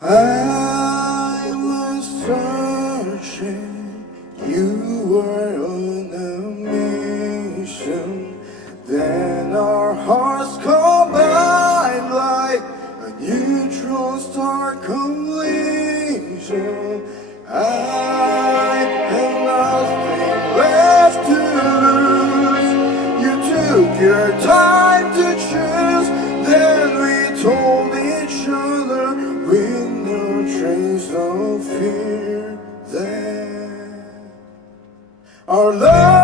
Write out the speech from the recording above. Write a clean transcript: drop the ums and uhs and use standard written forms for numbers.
I was searching, you were on a mission. Then our hearts combined like a neutron star collision. I have nothing left to lose. You took your time to choose. Then we told each other with no trace of fear that our love